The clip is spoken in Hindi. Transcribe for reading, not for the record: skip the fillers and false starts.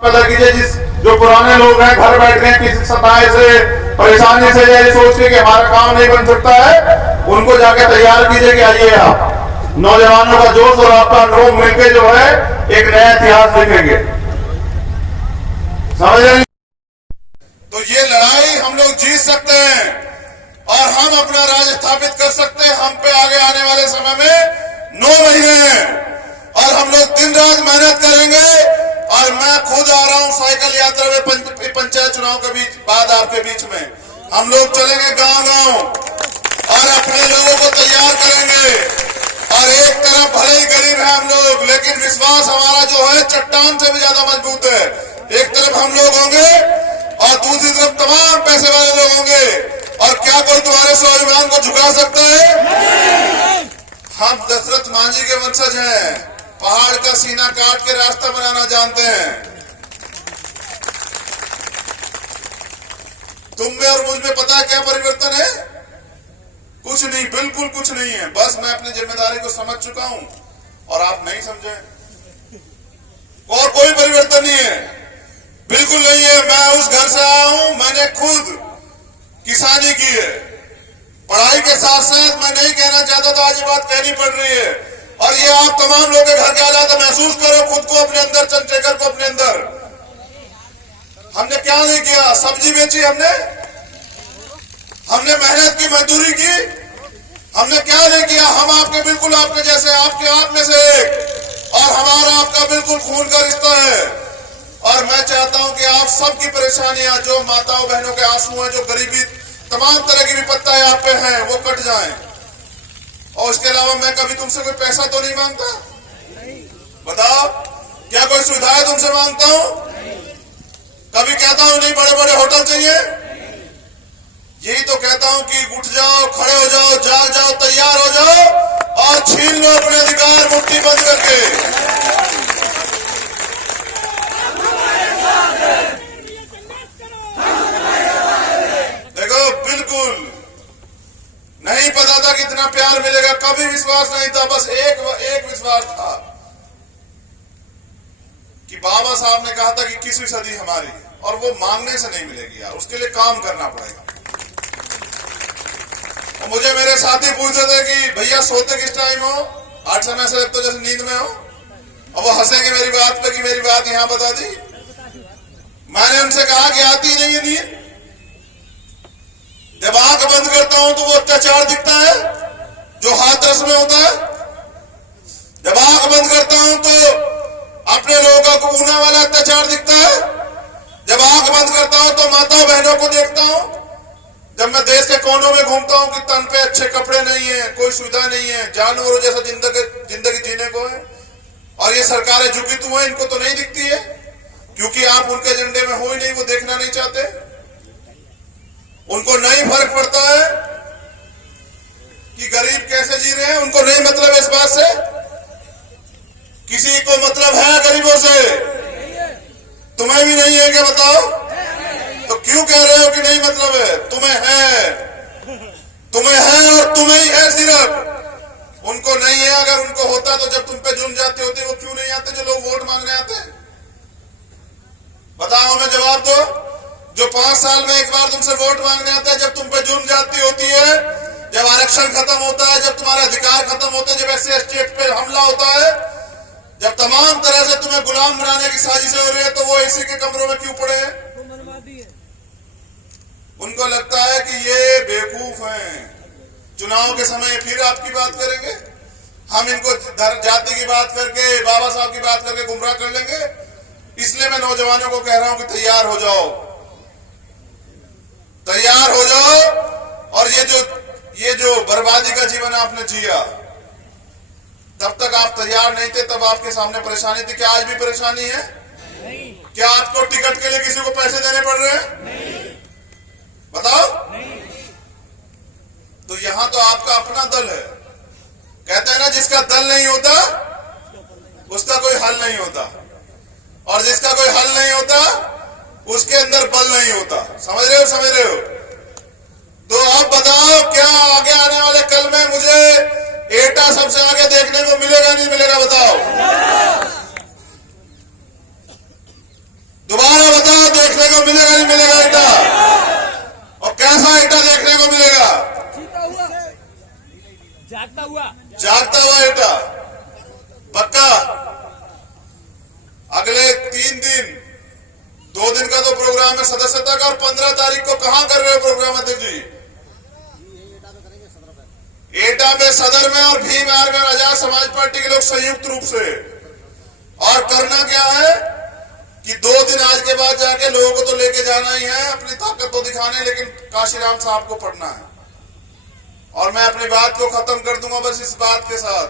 पता कीजिए जिस जो पुराने लोग हैं घर बैठ गए किसी सताए से परेशानी से ये सोच के कि हमारा काम नहीं बन सकता है, उनको जाके तैयार कीजिए कि आइए आप नौजवानों का जोश और आपका अनुभव मिलकर जो है एक नया इतिहास लिखेंगे। समझ रहे? तो ये लड़ाई हम लोग जीत सकते हैं और हम अपना राज स्थापित कर सकते हैं। हम पे आगे आने वाले समय में 9 महीने हैं और हम लोग दिन रात मेहनत करेंगे। और मैं खुद आ रहा हूं साइकिल यात्रा में पंचायत चुनाव के बीच बाद आपके बीच में हम लोग चलेंगे गांव गांव और अपने लोगों को तैयार करेंगे। और एक तरफ भले ही गरीब है हम लोग, लेकिन विश्वास हमारा जो है चट्टान से भी ज्यादा मजबूत है। एक तरफ हम लोग होंगे और दूसरी तरफ तमाम पैसे वाले लोग होंगे। और क्या कोई तुम्हारे स्वाभिमान को झुका सकता है? हम दशरथ मांझी के वंशज हैं, पहाड़ का सीना काट के रास्ता बनाना जानते हैं। तुम में और मुझ में पता है क्या परिवर्तन है? कुछ नहीं, बिल्कुल कुछ नहीं है। बस मैं अपनी जिम्मेदारी को समझ चुका हूं और आप नहीं समझे। और कोई परिवर्तन नहीं है, बिल्कुल नहीं है। मैं उस घर से आया हूं, मैंने खुद किसानी की है। पढ़ाई के साथ साथ मैं नहीं कहना चाहता तो आज ये बात कहनी पड़ रही है। और ये आप तमाम लोगों के घर के हालात महसूस करो खुद को अपने अंदर, चंद्रशेखर को अपने अंदर। हमने क्या नहीं किया? सब्जी बेची हमने मेहनत की, मजदूरी की। हमने क्या नहीं किया? हम आपके बिल्कुल आपके जैसे, आपके आप में से एक, और हमारा आपका बिल्कुल खून का रिश्ता है। और मैं चाहता हूं कि आप सबकी परेशानियां, जो माताओं बहनों के आंसू हैं, जो गरीबी, तमाम तरह की विपत्ताएं आप पे हैं, वो कट जाएं। और उसके अलावा मैं कभी तुमसे कोई पैसा तो नहीं मांगता। बताओ, क्या कोई सुविधाएं तुमसे मांगता हूं? कभी कहता हूं नहीं बड़े बड़े होटल चाहिए? यही तो कहता हूं कि उठ जाओ, खड़े हो जाओ, जाग जाओ, तैयार हो जाओ और छीन लो अपने अधिकार मुट्ठी बंद करके। देखो, बिल्कुल नहीं पता था कितना प्यार मिलेगा, कभी विश्वास नहीं था। बस एक विश्वास था कि बाबा साहब ने कहा था कि 21वीं सदी हमारी, और वो मांगने से नहीं मिलेगी यार, उसके लिए काम करना पड़ेगा। और मुझे मेरे साथी पूछते थे कि भैया सोते किस टाइम हो? 8 समय से तो जैसे नींद में हो। और वो हंसेंगे मेरी बात पे कि मेरी बात यहां बता दी। मैंने उनसे कहा कि आती नहीं है नींद। जब आंख बंद करता हूं तो वो अत्याचार दिखता है जो हाथरस में होता है। जब आंख बंद करता हूं तो अपने लोगों को ऊना वाला अत्याचार दिखता है। जब आंख बंद करता हूं तो माताओं बहनों को देखता हूं। जब मैं देश के कोनों में घूमता हूं कि तन पे अच्छे कपड़े नहीं है, कोई सुविधा नहीं है, जानवरों जैसा जिंदगी जीने को है। और ये सरकारें झुकी तो है, इनको तो नहीं दिखती है क्योंकि आप उनके एजेंडे में हो ही नहीं, वो देखना नहीं चाहते। उनको नहीं फर्क पड़ता है कि गरीब कैसे जी रहे हैं, उनको नहीं मतलब है इस बात से। किसी को मतलब है गरीबों से? तुम्हें भी नहीं है क्या? बताओ तो क्यों कह रहे हो कि नहीं मतलब है? तुम्हें है, तुम्हें है और तुम्हें ही है सिर्फ। उनको नहीं है। अगर उनको होता तो जब तुम पे जुर्म जाते होते वो क्यों नहीं आते? जो लोग वोट मांगने आते, बताओ हमें जवाब दो। जो 5 साल में एक बार तुमसे वोट मांगने आता है, जब तुम पे जुर्म जाती होती है, जब आरक्षण खत्म होता है, जब तुम्हारे अधिकार खत्म होते हैं, जब SC ST पे हमला होता है, जब तमाम तरह से तुम्हें गुलाम बनाने की साजिशें हो रही है, तो वो इसी के कमरों में क्यों पड़े हैं? उनको लगता है कि ये बेवकूफ हैं। चुनाव के समय फिर आपकी बात करेंगे, हम इनको जाति की बात करके, बाबा साहब की बात करके गुमराह कर लेंगे। इसलिए मैं नौजवानों को कह रहा हूं कि तैयार हो जाओ, तैयार हो जाओ। और ये जो बर्बादी का जीवन आपने जिया, तब तक आप तैयार नहीं थे, तब आपके सामने परेशानी थी। क्या आज भी परेशानी है? नहीं। क्या आपको टिकट के लिए किसी को पैसे देने पड़ रहे हैं? नहीं। बताओ। नहीं। तो यहां तो आपका अपना दल है। कहते हैं ना, जिसका दल नहीं होता उसका कोई हल नहीं होता, और जिसका कोई हल नहीं होता उसके अंदर बल नहीं होता। समझ रहे हो? समझ रहे हो? तो अब बताओ, क्या आगे आने वाले कल में मुझे एटा सबसे आगे देखने को मिलेगा नहीं मिलेगा? बताओ। को मिलेगा नहीं मिलेगा ईटा? और कैसा ईटा देखने को मिलेगा? जागता हुआ ईटा पक्का। अगले 3 दिन 2 दिन का तो प्रोग्राम है सदस्यता का, और 15 तारीख को कहां कर रहे हो प्रोग्राम अध्यक्ष जी? एटा में, सदर में और भीम आर में आजाद समाज पार्टी के लोग संयुक्त रूप से। और करना क्या है कि 2 दिन आज के बाद जाके लोगों को तो लेके जाना ही है, अपनी ताकत तो दिखाने, लेकिन काशीराम साहब को पढ़ना है। और मैं अपनी बात को खत्म कर दूंगा बस इस बात के साथ